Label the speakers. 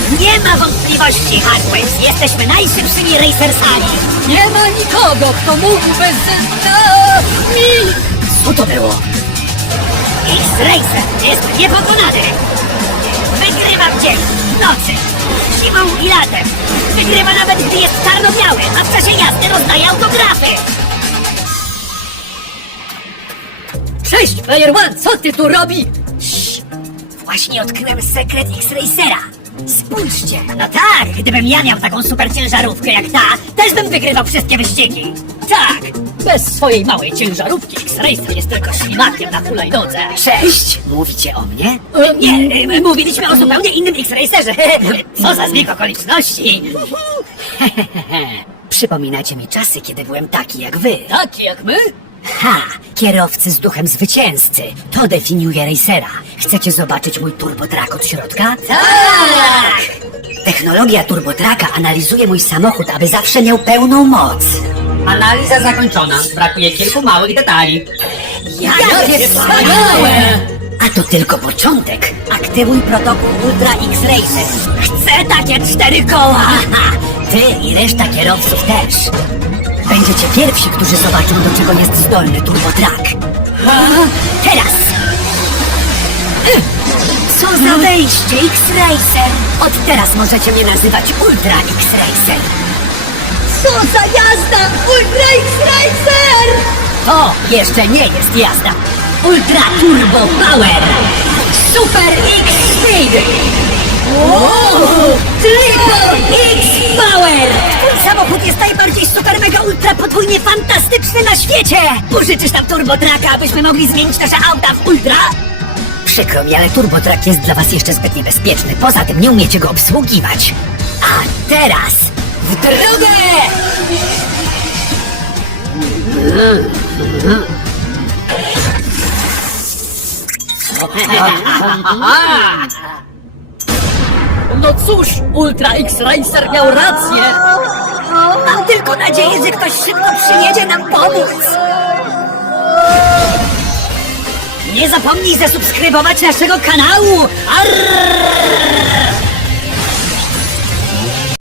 Speaker 1: Nie ma wątpliwości, Hardways. Jesteśmy najszybszymi racersami.
Speaker 2: Nie ma nikogo, kto mógłby mi...
Speaker 1: Co to było? X-Racer jest niepokonany. Wygrywa w dzień, w nocy, zimą i latem. Wygrywa nawet, gdy jest czarno-biały, a w czasie jazdy rozdaje autografy.
Speaker 2: Cześć, Player One, co ty tu robi?
Speaker 1: Właśnie odkryłem sekret X-Racera. Spójrzcie. No tak, gdybym ja miał taką super ciężarówkę jak ta, też bym wygrywał wszystkie wyścigi. Tak,
Speaker 2: Bez swojej małej ciężarówki X-Racer jest tylko ślimakiem na hulajnodze.
Speaker 1: cześć. Mówicie o mnie? Nie, mówiliśmy o zupełnie innym X-Racerze. Co za zbieg okoliczności. Przypominacie mi czasy, kiedy byłem taki jak wy.
Speaker 2: Taki jak my?
Speaker 1: Ha! Kierowcy z duchem zwycięzcy. To definiuje racera. Chcecie zobaczyć mój turbotrack od środka? Tak! Technologia turbotraka analizuje mój samochód, aby zawsze miał pełną moc.
Speaker 3: Analiza zakończona. Brakuje kilku małych detali.
Speaker 1: Jakie
Speaker 2: wspaniałe!
Speaker 1: A to tylko początek. Aktywuj protokół Ultra X-Racer. Chcę takie 4 koła! Ty i reszta kierowców też. Będziecie pierwsi, którzy zobaczą, do czego jest zdolny turbotrack. Teraz! Co za wejście, X-Racer! Od teraz możecie mnie nazywać Ultra X-Racer.
Speaker 2: Co za jazda! Ultra X-Racer!
Speaker 1: To jeszcze nie jest jazda. Ultra Turbo Power! Super X Speed! Triple X Power! Twój samochód jest najbardziej super mega ultra podwójnie fantastyczny na świecie! Pożyczysz nam turbotraka, abyśmy mogli zmienić nasze auta w ultra? Przykro mi, ale turbotrak jest dla was jeszcze zbyt niebezpieczny. Poza tym nie umiecie go obsługiwać. A teraz w drogę!
Speaker 2: No cóż, Ultra X-Racer miał rację.
Speaker 1: Mam tylko nadzieję, że ktoś szybko przyjedzie nam pomóc. Nie zapomnij zasubskrybować naszego kanału. Arrrrrrr!